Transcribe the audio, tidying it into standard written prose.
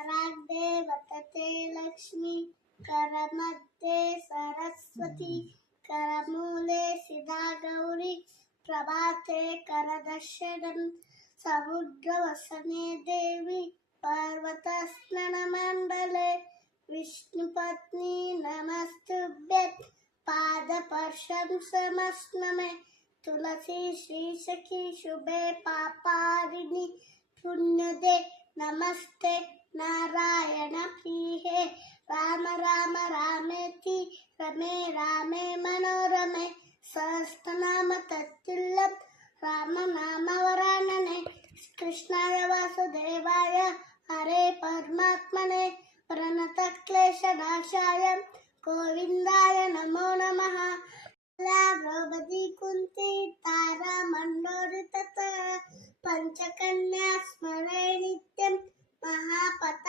कराग्रे वतते लक्ष्मी करमध्ये सरस्वती करमूले सिदा गौरी प्रभाते करदर्शनम् समुद्रवसने देवी पर्वतस्नानमण्डले विष्णुपत्नी नमस्तुभ्ये पादपर्शं समस्ममे तुलसी श्रीसखी शुभे पापारिणि पुण्यदे नमस्ते नारायण प्रिये राम राम रामेति रमे रामे मनोरमे सहस्रनाम तत्तुल्यं राम नाम वरानने कृष्णाय वासुदेवाय हरे परमात्मने प्रणतक्लेशनाशाय गोविन्दाय नमो नमः द्रौपदी कुन्ती तारा मण्डोदरी तथा पञ्चकन्या स्मरे नित्यं महापति